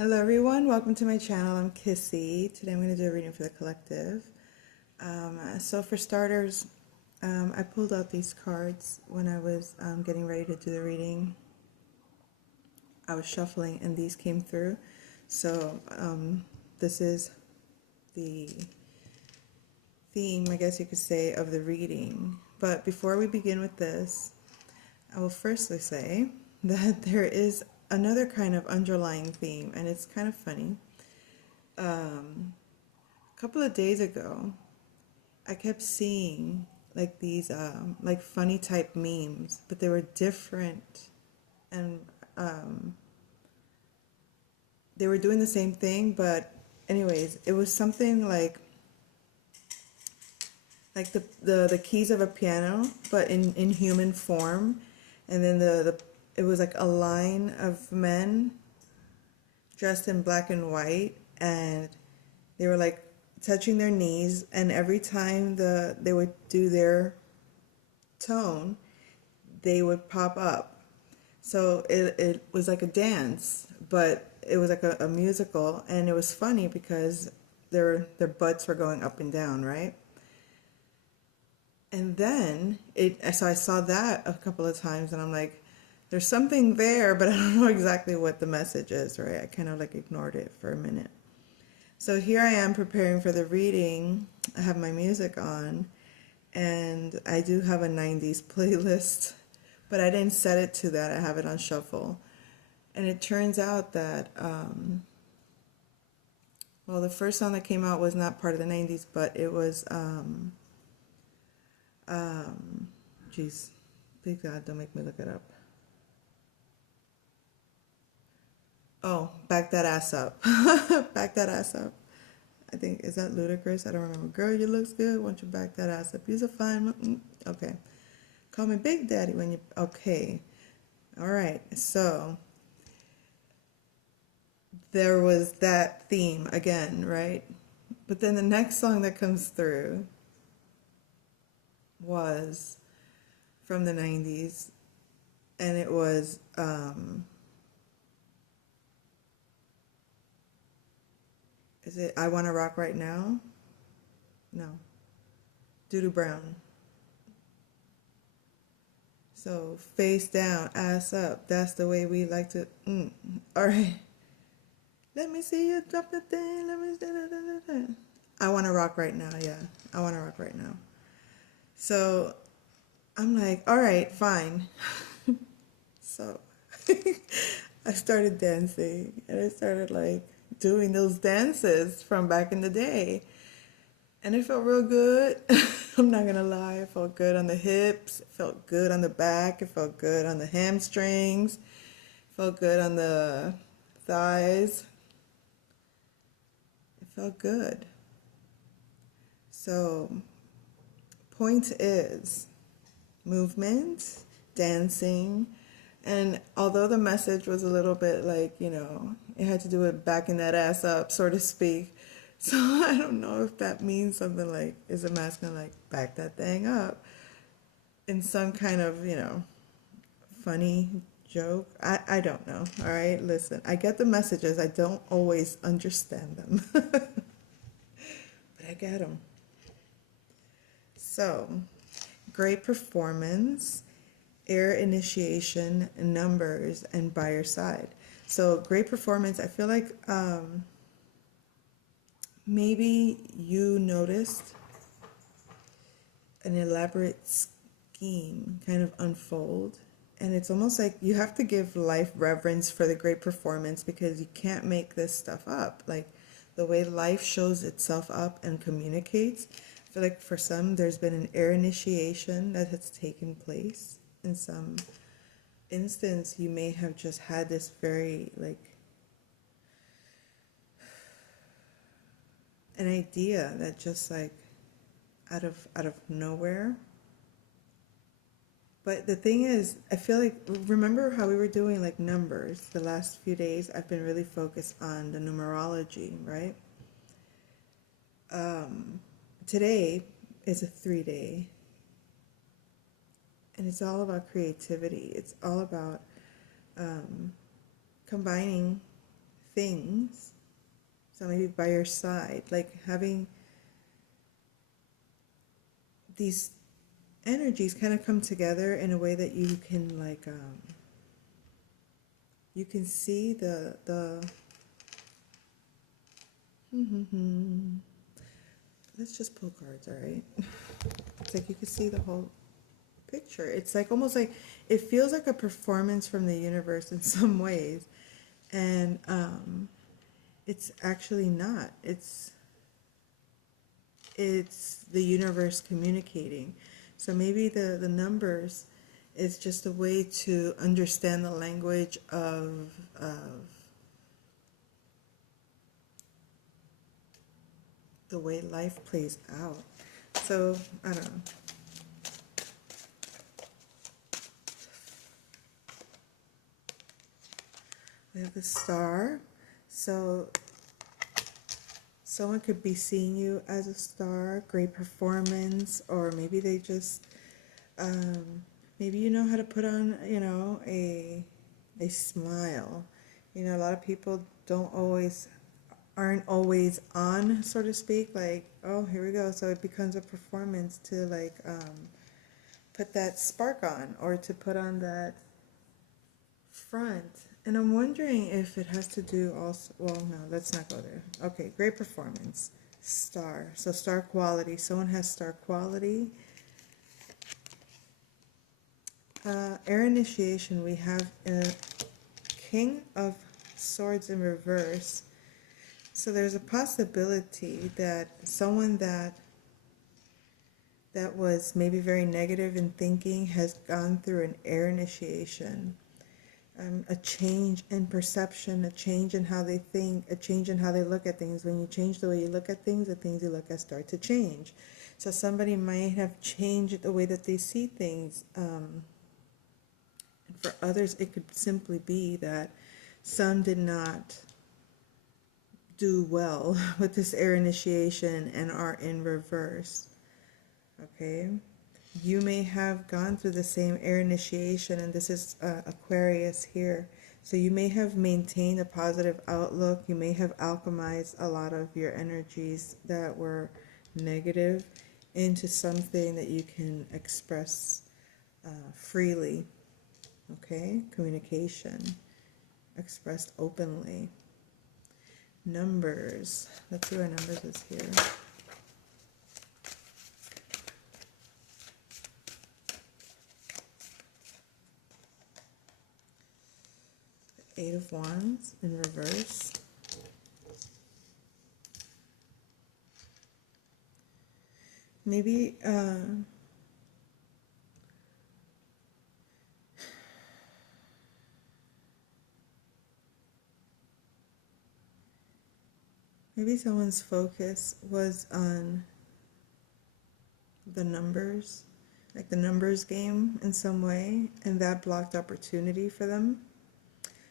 Hello everyone, welcome to my channel. I'm Kissy. Today I'm going to do a reading for the collective. So for starters, I pulled out these cards when I was getting ready to do the reading. I was shuffling and these came through. So this is the theme, I guess you could say, of the reading. But before we begin with this, I will firstly say that there is another kind of underlying theme, and it's kind of funny. A couple of days ago, I kept seeing like these like funny type memes, but they were different, and they were doing the same thing. But anyways, it was something like the keys of a piano, but in human form, and then the it was like a line of men dressed in black and white, and they were like touching their knees, and every time they would do their tone, they would pop up. So it was like a dance, but it was like a musical, and it was funny because their butts were going up and down, right? And then so I saw that a couple of times, and I'm like, there's something there, but I don't know exactly what the message is, right? I kind of like ignored it for a minute. So here I am preparing for the reading. I have my music on, and I do have a 90s playlist, but I didn't set it to that. I have it on shuffle. And it turns out that, well, the first song that came out was not part of the 90s, but it was, geez, big God, don't make me look it up. Oh, Back That Ass Up. Back That Ass Up. I think, is that Ludacris? I don't remember. Girl, you looks good. Won't you back that ass up? You's a fine. Okay. Call me Big Daddy when you. Okay. All right. So there was that theme again, right? But then the next song that comes through was from the 90s, and it was is it I Wanna Rock Right Now? No. Doodoo Brown. So face down, ass up. That's the way we like to. All right. Let me see you drop the thing. Let me. I want to rock right now. Yeah, I want to rock right now. So I'm like, all right, fine. So I started dancing, and I started like doing those dances from back in the day. And it felt real good. I'm not gonna lie, it felt good on the hips, it felt good on the back, it felt good on the hamstrings, it felt good on the thighs. It felt good. So, point is movement, dancing, and although the message was a little bit like, it had to do with backing that ass up, so to speak. So I don't know if that means something like, is a masculine like, back that thing up in some kind of, funny joke. I don't know. All right, listen, I get the messages. I don't always understand them, but I get them. So, great performance, air initiation, numbers, and by your side. So, great performance. I feel like maybe you noticed an elaborate scheme kind of unfold. And it's almost like you have to give life reverence for the great performance because you can't make this stuff up. Like the way life shows itself up and communicates. I feel like for some, there's been an air initiation that has taken place. In some instance, you may have just had this very, like, an idea that just like out of nowhere. But the thing is, I feel like, remember how we were doing like numbers the last few days? I've been really focused on the numerology, right? Today is a 3-day, and it's all about creativity. It's all about combining things, so maybe by your side, like having these energies kind of come together in a way that you can like you can see the let's just pull cards, all right? It's like you can see the whole picture. It's like almost like it feels like a performance from the universe in some ways, and it's actually not. It's the universe communicating. So maybe the numbers is just a way to understand the language of the way life plays out. So I don't know. We have the star. So someone could be seeing you as a star, great performance, or maybe they just, maybe you know how to put on, you know, a smile. You know, a lot of people aren't always on, so to speak, like, oh, here we go. So it becomes a performance to like put that spark on or to put on that front. And I'm wondering if it has to do also, well, no, let's not go there. Okay, great performance. Star. So star quality. Someone has star quality. Air initiation, we have a King of Swords in reverse. So there's a possibility that someone that was maybe very negative in thinking has gone through an air initiation. A change in perception, a change in how they think, a change in how they look at things. When you change the way you look at things, the things you look at start to change. So somebody might have changed the way that they see things. And for others, it could simply be that some did not do well with this air initiation and are in reverse. Okay? You may have gone through the same air initiation, and this is Aquarius here. So you may have maintained a positive outlook. You may have alchemized a lot of your energies that were negative into something that you can express freely. Okay? Communication. Expressed openly. Numbers. Let's see what numbers is here. Eight of Wands in reverse. Maybe maybe someone's focus was on the numbers, like the numbers game in some way, and that blocked opportunity for them.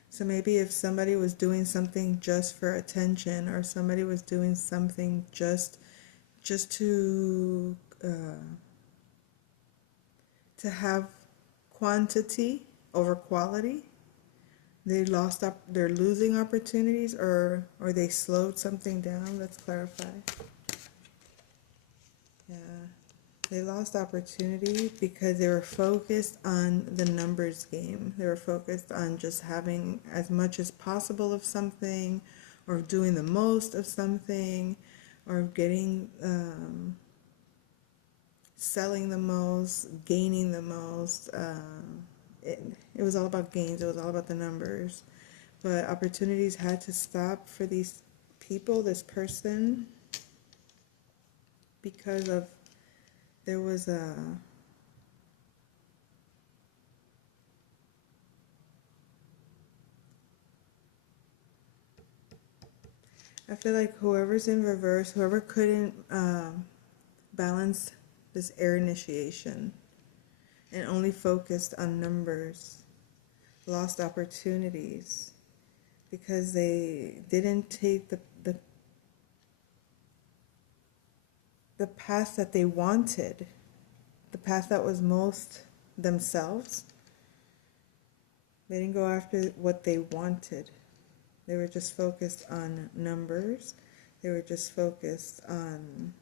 So maybe if somebody was doing something just for attention, or somebody was doing something just to have quantity over quality, they're losing opportunities, or they slowed something down. Let's clarify. Yeah, they lost opportunity because they were focused on the numbers game. They were focused on just having as much as possible of something, or doing the most of something, or getting selling the most, gaining the most. It was all about gains. It was all about the numbers. But opportunities had to stop for these people, this person, because of there was a I feel like whoever's in reverse, whoever couldn't balance this air initiation and only focused on numbers, lost opportunities because they didn't take the path that they wanted, the path that was most themselves. They didn't go after what they wanted. They were just focused on numbers. They were just focused on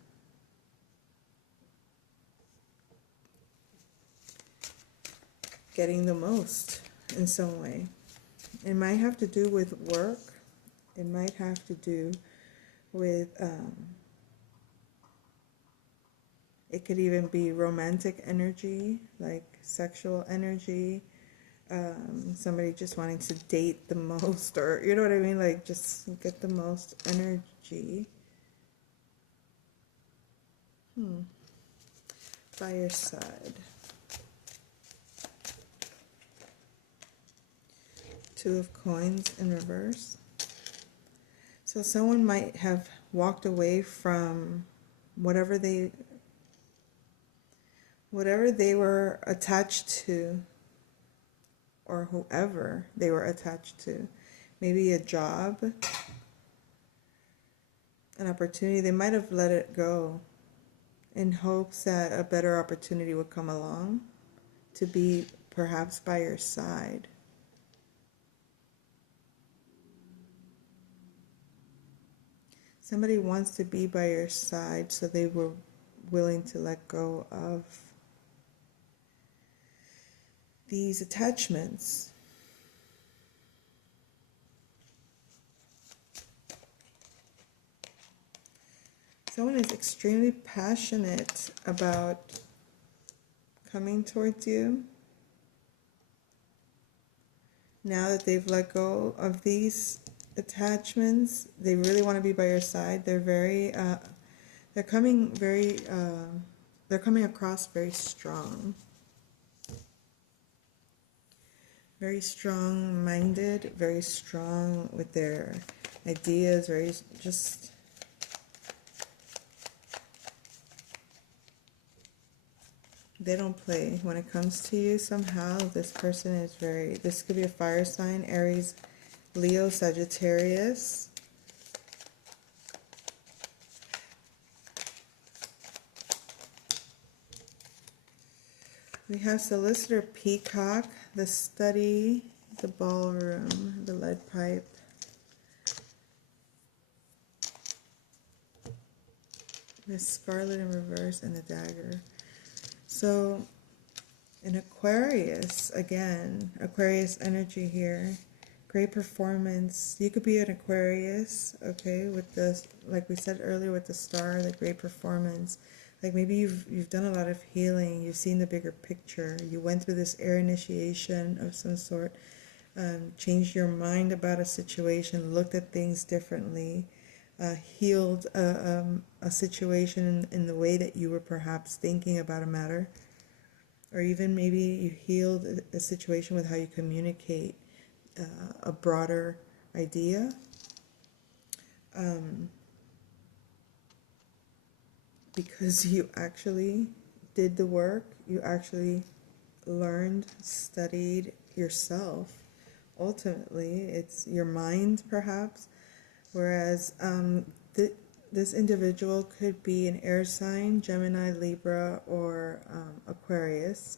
getting the most in some way. It might have to do with work. It might have to do with, it could even be romantic energy, like sexual energy. Somebody just wanting to date the most, or you know what I mean, like just get the most energy. By your side. Two of Coins in reverse. So someone might have walked away from whatever they were attached to, or whoever they were attached to. Maybe a job, an opportunity. They might have let it go in hopes that a better opportunity would come along to be perhaps by your side. Somebody wants to be by your side, so they were willing to let go of these attachments. Someone is extremely passionate about coming towards you. Now that they've let go of these attachments, they really want to be by your side. They're coming across very strong. Very strong-minded, very strong with their ideas, very just... They don't play when it comes to you somehow. This person is very... This could be a fire sign, Aries, Leo, Sagittarius. We have Solicitor Peacock, the study, the ballroom, the lead pipe. The Scarlet in reverse and the dagger. So, in Aquarius, again, Aquarius energy here. Great performance. You could be an Aquarius, okay, with this, like we said earlier, with the star, the great performance. Like maybe you've done a lot of healing, you've seen the bigger picture, you went through this air initiation of some sort, changed your mind about a situation, looked at things differently, healed a situation in the way that you were perhaps thinking about a matter, or even maybe you healed a situation with how you communicate a broader idea. Because you actually did the work, you actually learned, studied yourself. Ultimately, it's your mind, perhaps. Whereas this individual could be an air sign, Gemini, Libra, or Aquarius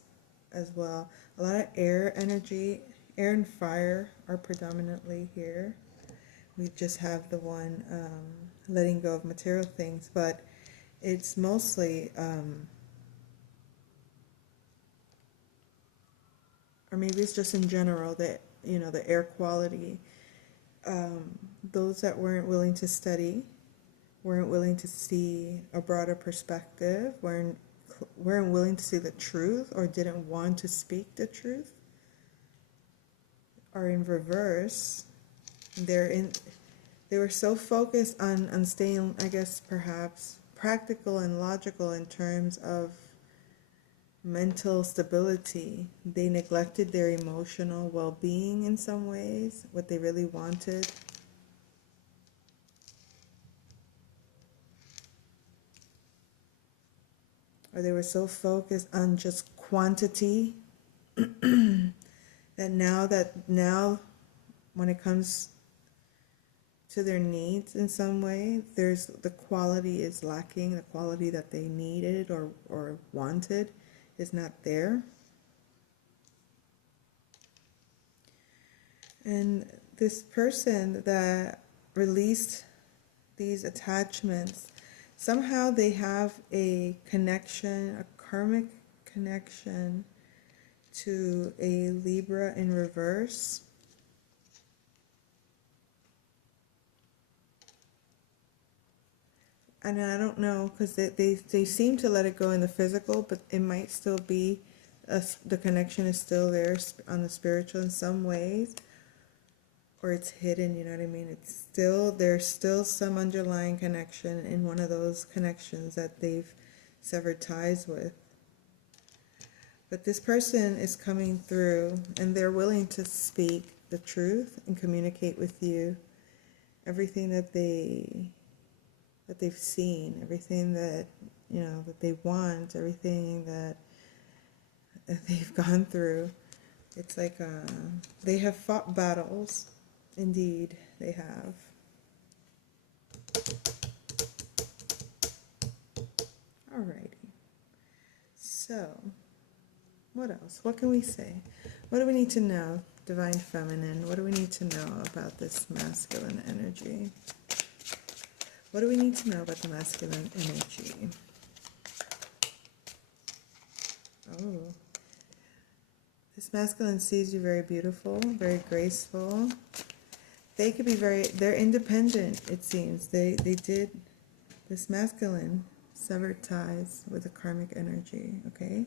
as well. A lot of air energy, air and fire are predominantly here. We just have the one letting go of material things, but it's mostly, or maybe it's just in general that, you know, the air quality, those that weren't willing to study, weren't willing to see a broader perspective, weren't willing to see the truth, or didn't want to speak the truth, are in reverse. They were so focused on staying, I guess, perhaps practical and logical in terms of mental stability. They neglected their emotional well-being in some ways, what they really wanted. Or they were so focused on just quantity that now when it comes to their needs in some way, the quality is lacking. The quality that they needed or wanted is not there. And this person that released these attachments, somehow they have a connection, a karmic connection to a Libra in reverse. And I don't know, because they seem to let it go in the physical, but it might still be, the connection is still there on the spiritual in some ways, or it's hidden, you know what I mean? It's still, there's still some underlying connection in one of those connections that they've severed ties with. But this person is coming through, and they're willing to speak the truth and communicate with you everything that they've seen, everything that, you know, that they want, everything that they've gone through. It's like they have fought battles. Indeed, they have. Alrighty. So, what else? What can we say? What do we need to know, Divine Feminine? What do we need to know about this masculine energy? What do we need to know about the masculine energy? Oh. This masculine sees you very beautiful, very graceful. They could be they're independent, it seems. This masculine severed ties with a karmic energy, okay?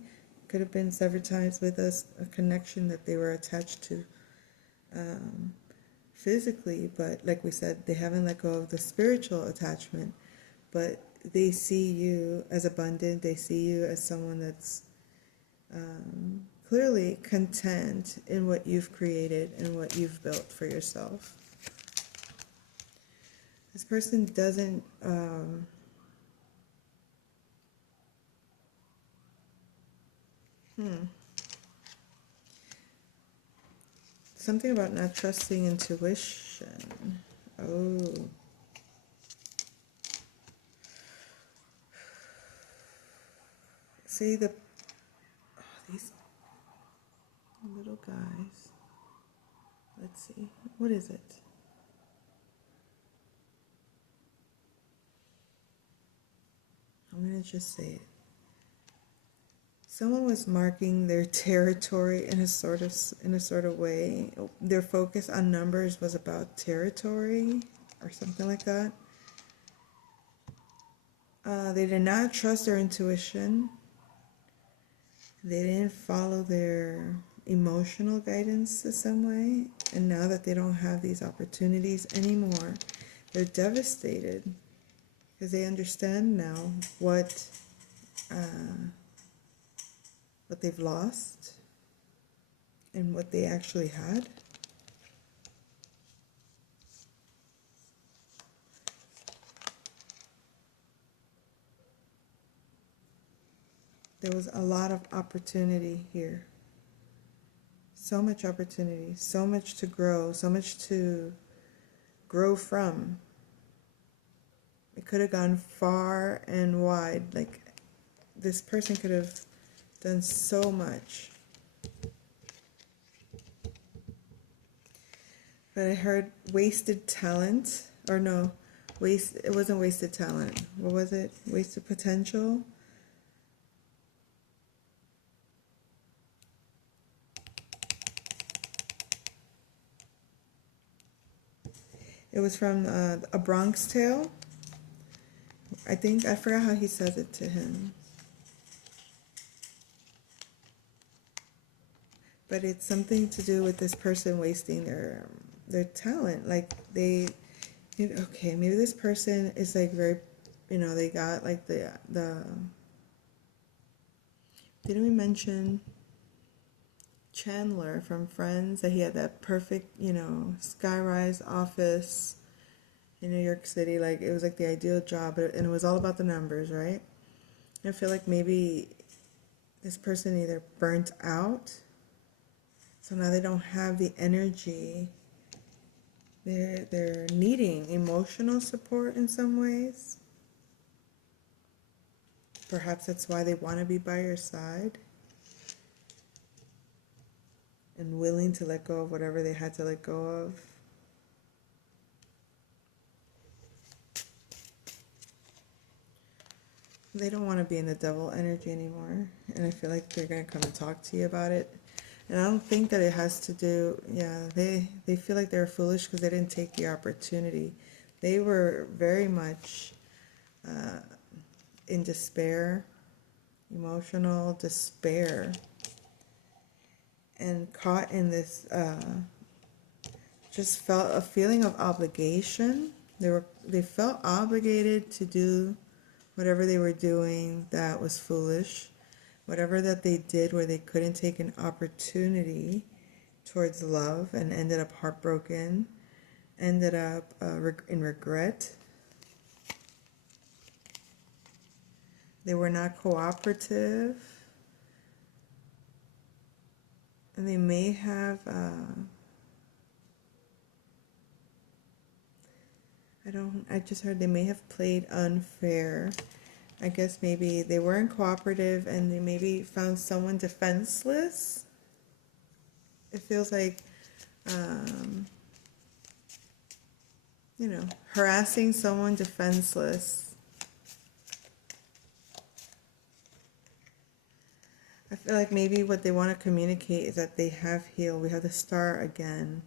Could have been severed ties with a connection that they were attached to physically, but like we said, they haven't let go of the spiritual attachment, but they see you as abundant. They see you as someone that's clearly content in what you've created and what you've built for yourself. This person doesn't something about not trusting intuition. Oh. See these little guys. Let's see. What is it? I'm going to just say it. Someone was marking their territory in a sort of way. Their focus on numbers was about territory or something like that. They did not trust their intuition. They didn't follow their emotional guidance in some way. And now that they don't have these opportunities anymore, they're devastated because they understand now what they've lost and what they actually had. There was a lot of opportunity here. So much opportunity, so much to grow, so much to grow from. It could have gone far and wide. Like, this person could have done so much. But I heard wasted talent, or no, it wasn't wasted talent. What was it? Wasted potential? It was from A Bronx Tale. I forgot how he says it to him. But it's something to do with this person wasting their talent. Like okay, maybe this person is like very, they got like the didn't we mention Chandler from Friends, that he had that perfect, skyrise office in New York City? Like, it was like the ideal job, and it was all about the numbers, right? I feel like maybe this person either burnt out, so now they don't have the energy. They're needing emotional support in some ways. Perhaps that's why they want to be by your side and willing to let go of whatever they had to let go of. They don't want to be in the devil energy anymore. And I feel like they're going to come and talk to you about it. And I don't think that it has to do, yeah, they feel like they're foolish because they didn't take the opportunity. They were very much in despair, emotional despair, and caught in this, just felt a feeling of obligation. They felt obligated to do whatever they were doing that was foolish, whatever that they did where they couldn't take an opportunity towards love and ended up heartbroken, ended up in regret. They were not cooperative, and they may have I just heard they may have played unfair. I guess maybe they weren't cooperative and they maybe found someone defenseless. It feels like, harassing someone defenseless. I feel like maybe what they want to communicate is that they have healed. We have the star again.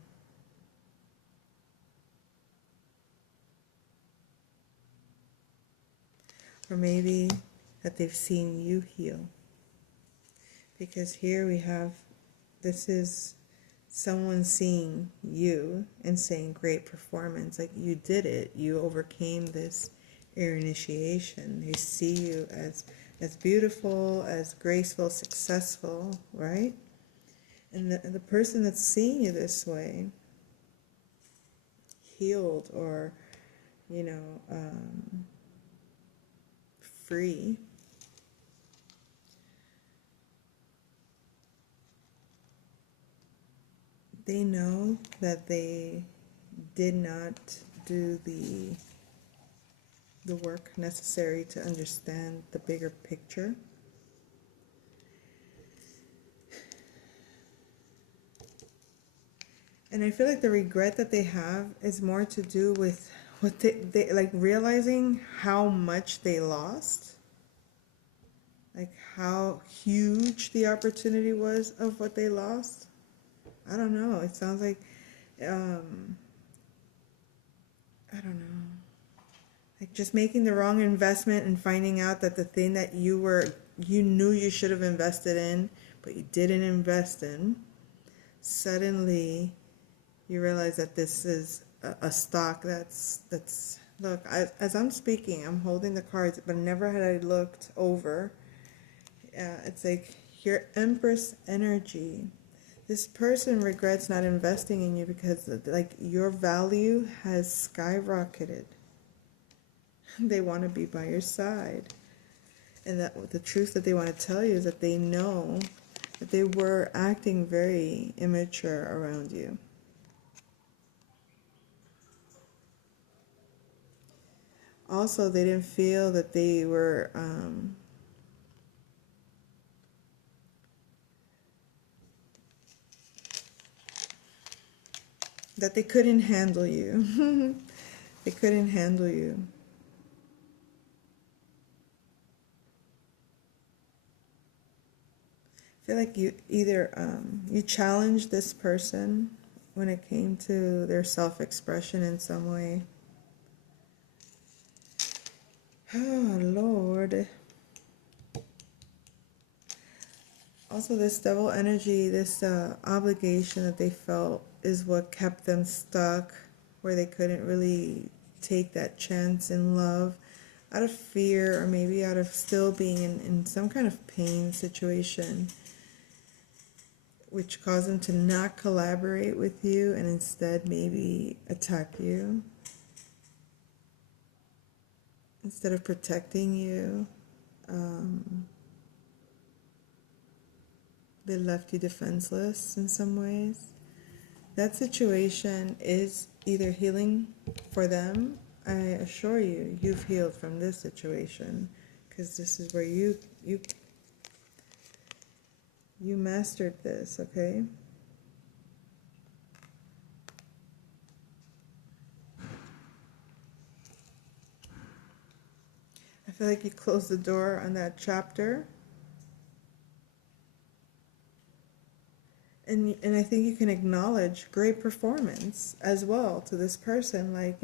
Or maybe that they've seen you heal. Because here we have, this is someone seeing you and saying great performance. Like you did it. You overcame this air initiation. They see you as beautiful, as graceful, successful, right? And the person that's seeing you this way, healed or, free, they know that they did not do the work necessary to understand the bigger picture. And I feel like the regret that they have is more to do with what they like realizing how much they lost, like how huge the opportunity was of what they lost. I don't know. It sounds like, I don't know. Like just making the wrong investment and finding out that the thing that you knew you should have invested in, but you didn't invest in, suddenly you realize that this is a stock that's look, as I'm speaking, I'm holding the cards, but never had I looked over. It's like your Empress energy. This person regrets not investing in you because like your value has skyrocketed. They want to be by your side. And that the truth that they want to tell you is that they know that they were acting very immature around you. Also, they didn't feel that they were that they couldn't handle you. They couldn't handle you. I feel like you either you challenged this person when it came to their self-expression in some way. Oh, Lord. Also, this devil energy, this obligation that they felt is what kept them stuck, where they couldn't really take that chance in love out of fear or maybe out of still being in some kind of pain situation, which caused them to not collaborate with you and instead maybe attack you instead of protecting you. They left you defenseless in some ways. That situation is either healing for them. I assure you, you've healed from this situation because this is where you mastered this, okay? I feel like you closed the door on that chapter. And I think you can acknowledge great performance as well to this person. Like,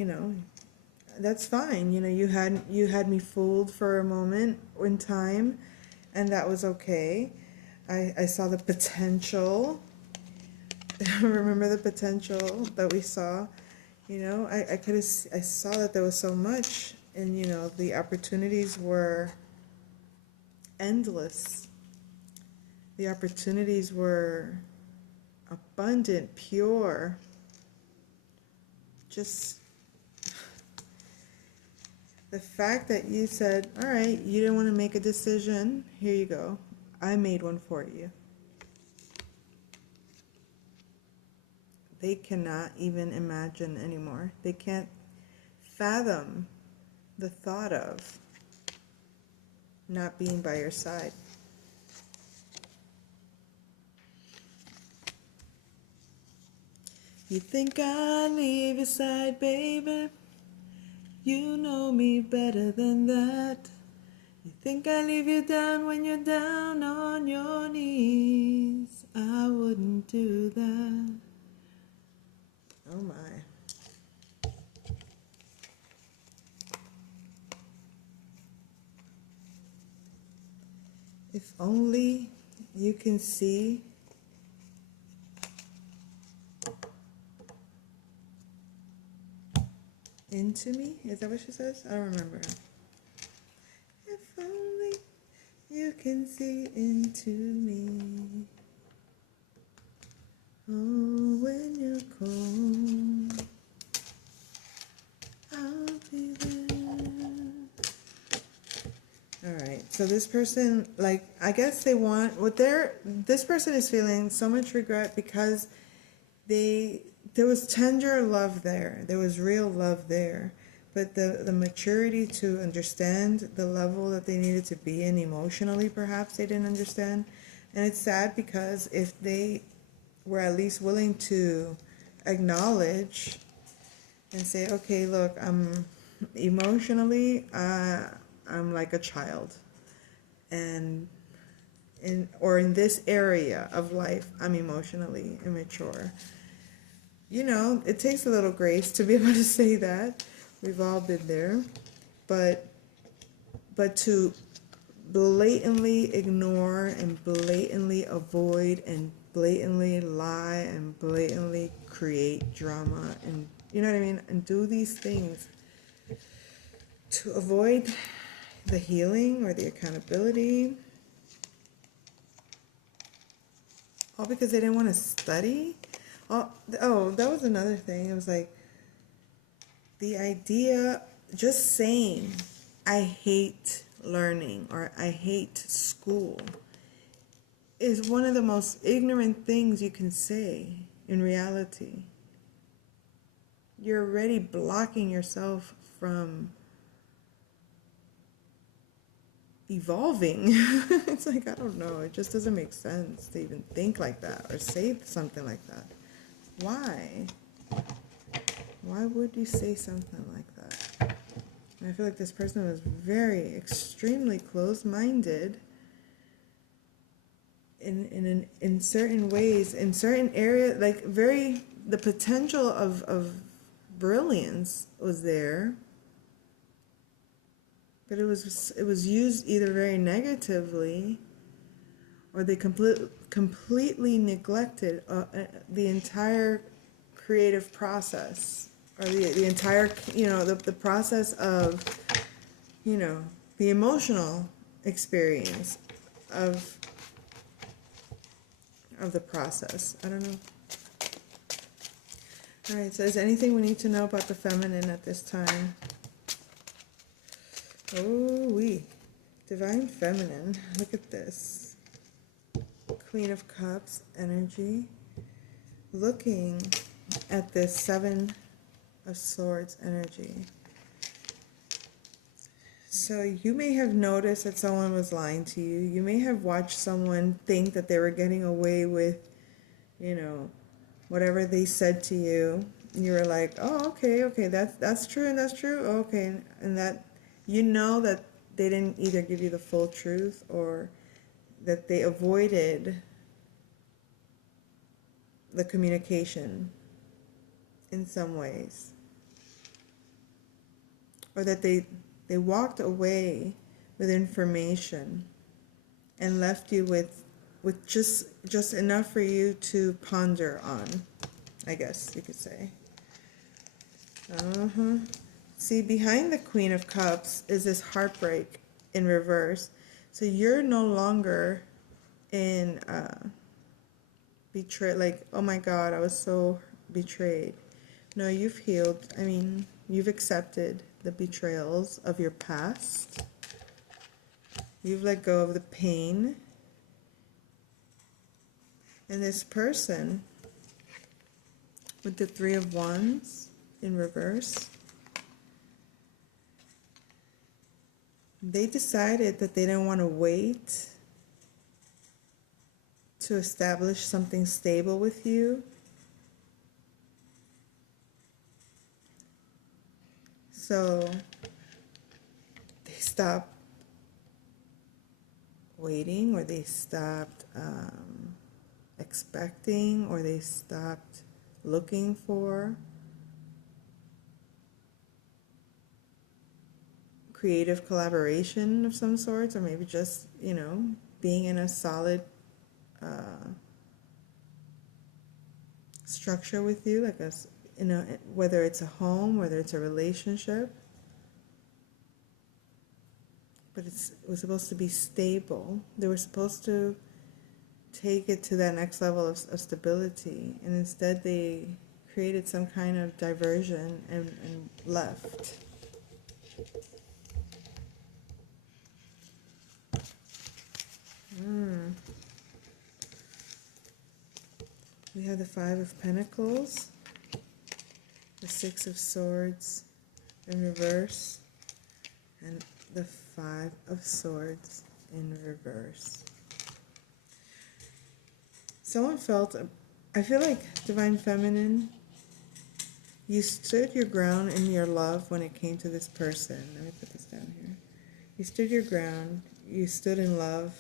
that's fine. You had me fooled for a moment in time, and that was okay. I saw the potential. Remember the potential that we saw. I saw that there was so much, and the opportunities were endless. The opportunities were abundant, pure. Just the fact that you said, all right, you didn't want to make a decision, here you go. I made one for you. They cannot even imagine anymore. They can't fathom the thought of not being by your side. You think I'll leave your side, baby? You know me better than that. You think I leave you down when you're down on your knees? I wouldn't do that. Oh my. If only you can see into me? Is that what she says? I don't remember. If only you can see into me. Oh, when you're cold, I'll be there. All right. So this person, like, I guess they want this person is feeling so much regret because there was tender love there. There was real love there. But the maturity to understand the level that they needed to be in emotionally, perhaps they didn't understand. And it's sad because if they were at least willing to acknowledge and say, okay, look, I'm emotionally, I'm like a child. And in this area of life, I'm emotionally immature. It takes a little grace to be able to say that. We've all been there. But to blatantly ignore and blatantly avoid and blatantly lie and blatantly create drama and, you know what I mean? And do these things to avoid the healing or the accountability, all because they didn't want to study. Oh, that was another thing. It was like the idea, just saying, I hate learning or I hate school is one of the most ignorant things you can say in reality. You're already blocking yourself from evolving. It's like, I don't know, it just doesn't make sense to even think like that or say something like that. Why? Why would you say something like that? And I feel like this person was very, extremely closed-minded in certain ways, in certain areas, like the potential of brilliance was there, but it was used either very negatively or they completely neglected the entire creative process, or the entire, the process of, the emotional experience of the process. I don't know. All right, so is there anything we need to know about the feminine at this time? Oh, Divine Feminine. Look at this. Queen of Cups energy. Looking at this Seven of Swords energy. So you may have noticed that someone was lying to you. You may have watched someone think that they were getting away with, whatever they said to you. You were like, oh, okay, that's true and that's true. Okay, and that that they didn't either give you the full truth, or that they avoided the communication in some ways, or that they walked away with information and left you with just enough for you to ponder on, I guess you could say. See, behind the Queen of Cups is this heartbreak in reverse. So you're no longer in betrayed, like, oh my God, I was so betrayed. No, you've healed. I mean, you've accepted the betrayals of your past. You've let go of the pain. And this person with the Three of Wands in reverse, they decided that they didn't want to wait to establish something stable with you. So they stopped waiting, or they stopped expecting, or they stopped looking for creative collaboration of some sorts, or maybe just, you know, being in a solid structure with you, like a, you know, whether it's a home, whether it's a relationship. But it was supposed to be stable. They were supposed to take it to that next level of stability, and instead they created some kind of diversion and left. We have the Five of Pentacles, the Six of Swords in reverse, and the Five of Swords in reverse. Someone felt, I feel like, Divine Feminine, you stood your ground in your love when it came to this person. Let me put this down here. You stood your ground, you stood in love,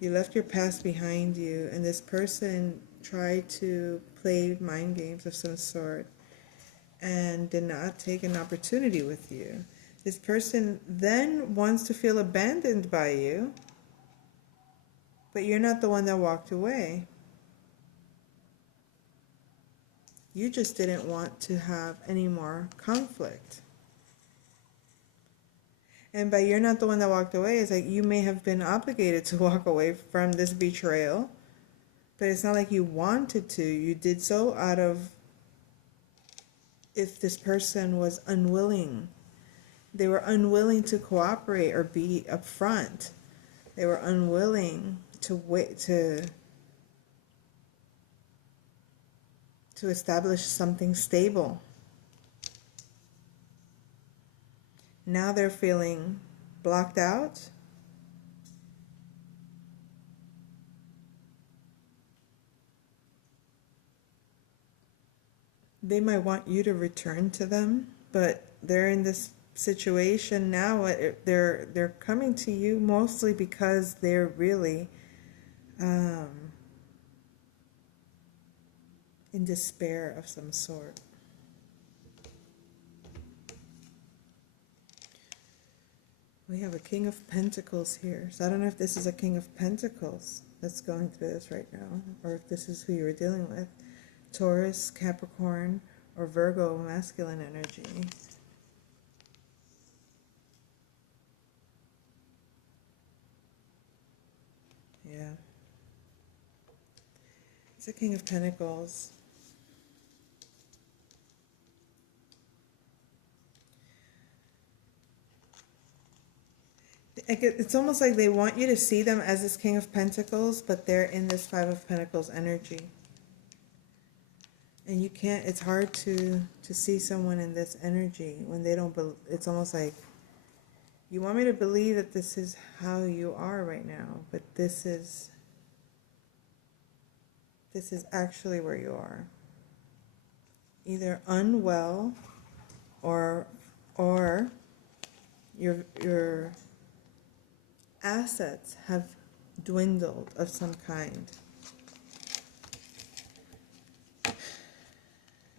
you left your past behind you, and this person tried to play mind games of some sort and did not take an opportunity with you. This person then wants to feel abandoned by you, but you're not the one that walked away. You just didn't want to have any more conflict. And by you're not the one that walked away, it's like you may have been obligated to walk away from this betrayal, but it's not like you wanted to. You did so out of, if this person was unwilling. They were unwilling to cooperate or be upfront. They were unwilling to wait to establish something stable. Now they're feeling blocked out. They might want you to return to them, but they're in this situation now. They're coming to you mostly because they're really in despair of some sort. We have a King of Pentacles here. So I don't know if this is a King of Pentacles that's going through this right now, or if this is who you were dealing with. Taurus, Capricorn, or Virgo masculine energy. Yeah. It's a King of Pentacles. It's almost like they want you to see them as this King of Pentacles, but they're in this Five of Pentacles energy. And you can't, it's hard to see someone in this energy when they don't, it's almost like, you want me to believe that this is how you are right now, but this is actually where you are. Either unwell, or you're assets have dwindled of some kind.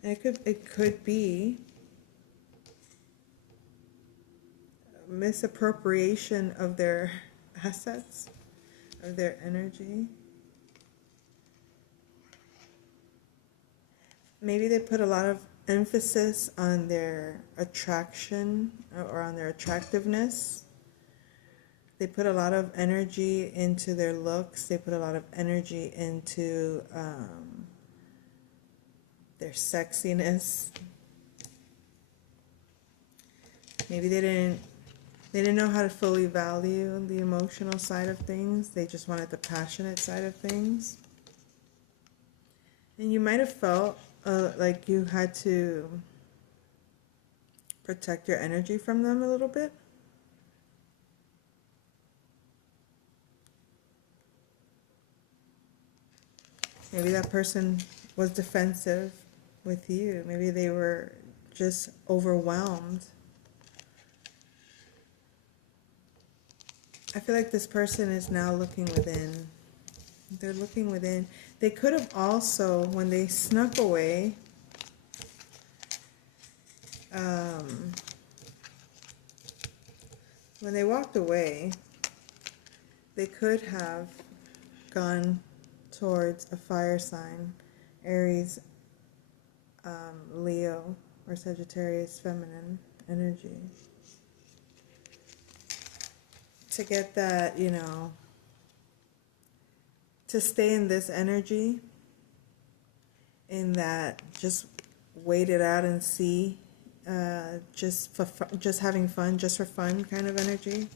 It could be misappropriation of their assets, of their energy. Maybe they put a lot of emphasis on their attraction or on their attractiveness. They put a lot of energy into their looks. They put a lot of energy into their sexiness. Maybe they didn't know how to fully value the emotional side of things. They just wanted the passionate side of things. And you might have felt like you had to protect your energy from them a little bit. Maybe that person was defensive with you. Maybe they were just overwhelmed. I feel like this person is now looking within. They're looking within. They could have also, when they snuck away, when they walked away, they could have gone towards a fire sign, Aries, Leo, or Sagittarius feminine energy. To get that, you know, to stay in this energy, in that just wait it out and see, just having fun, just for fun kind of energy.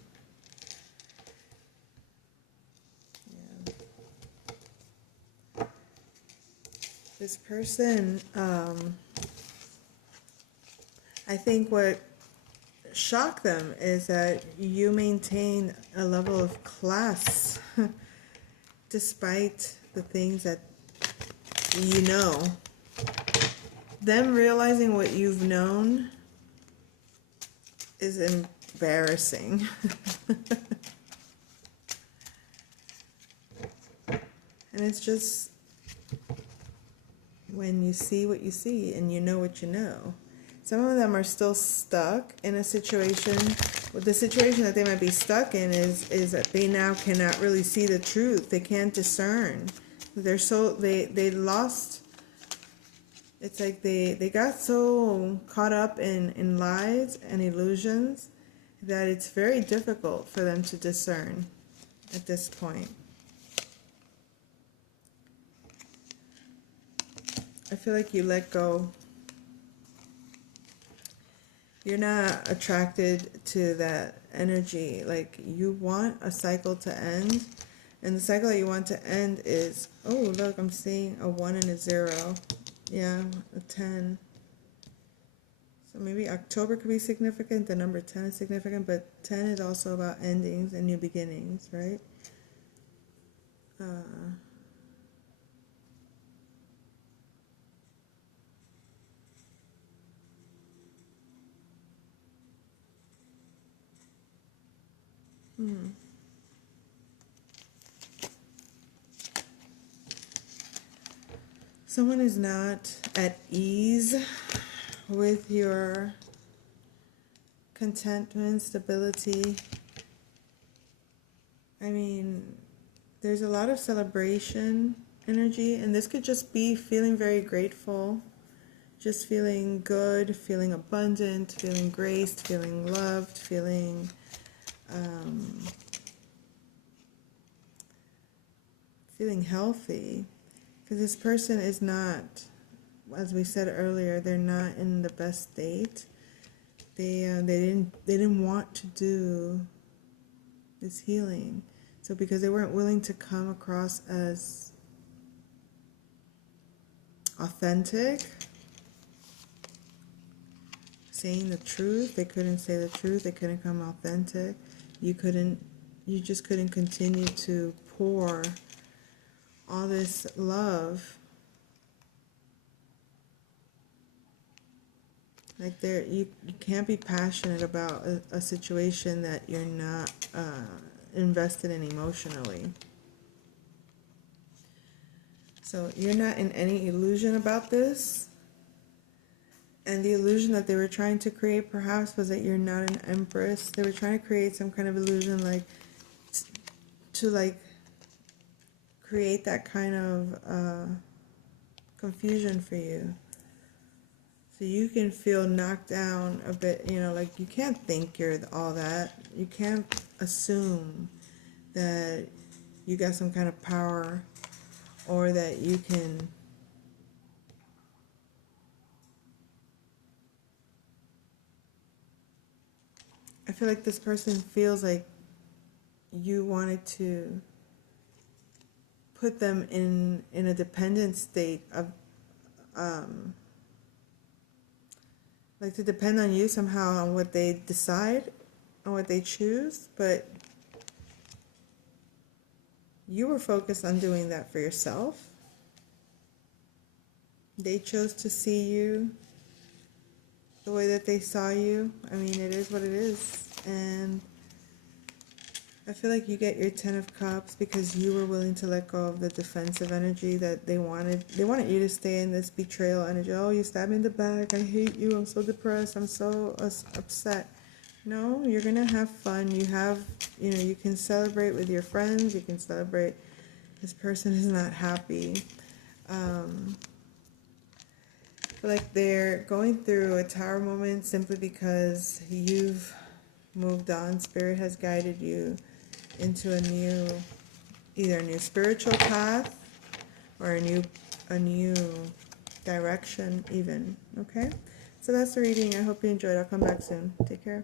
Yeah. This person, I think what shocked them is that you maintain a level of class despite the things that you know. Them realizing what you've known is embarrassing. And it's just when you see what you see and you know what you know. Some of them are still stuck in a situation. Well, the situation that they might be stuck in is that they now cannot really see the truth. They can't discern. They lost. It's like they got so caught up in lies and illusions that it's very difficult for them to discern at this point. I feel like you let go. You're not attracted to that energy. Like, you want a cycle to end. And the cycle that you want to end is, oh, look, I'm seeing a 1 and a 0. Yeah, a 10. So maybe October could be significant. The number 10 is significant. But 10 is also about endings and new beginnings, right? Someone is not at ease with your contentment, stability. I mean, there's a lot of celebration energy, and this could just be feeling very grateful, just feeling good, feeling abundant, feeling graced, feeling loved, feeling feeling healthy. Because this person is not, as we said earlier, they're not in the best state. They didn't want to do this healing. So because they weren't willing to come across as authentic, saying the truth, they couldn't say the truth, they couldn't come authentic. You just couldn't continue to pour all this love. Like, you can't be passionate about a situation that you're not invested in emotionally. So you're not in any illusion about this. And the illusion that they were trying to create perhaps was that you're not an empress. They were trying to create some kind of illusion, like to like create that kind of confusion for you. So you can feel knocked down a bit, you know, like you can't think you're all that. You can't assume that you got some kind of power or that you can I feel like this person feels like you wanted to put them in a dependent state of like to depend on you somehow on what they decide, on what they choose, but you were focused on doing that for yourself. They chose to see you the way that they saw you. I mean, it is what it is. And I feel like you get your 10 of Cups because you were willing to let go of the defensive energy that they wanted. They wanted you to stay in this betrayal energy. Oh, you stabbed me in the back. I hate you. I'm so depressed. I'm so upset. No, you're going to have fun. You have, you know, you can celebrate with your friends. You can celebrate. This person is not happy. I feel like they're going through a tower moment simply because you've moved on. Spirit has guided you into a new, either a new spiritual path or a new direction even. Okay, so that's the reading. I hope you enjoyed. I'll come back soon. Take care.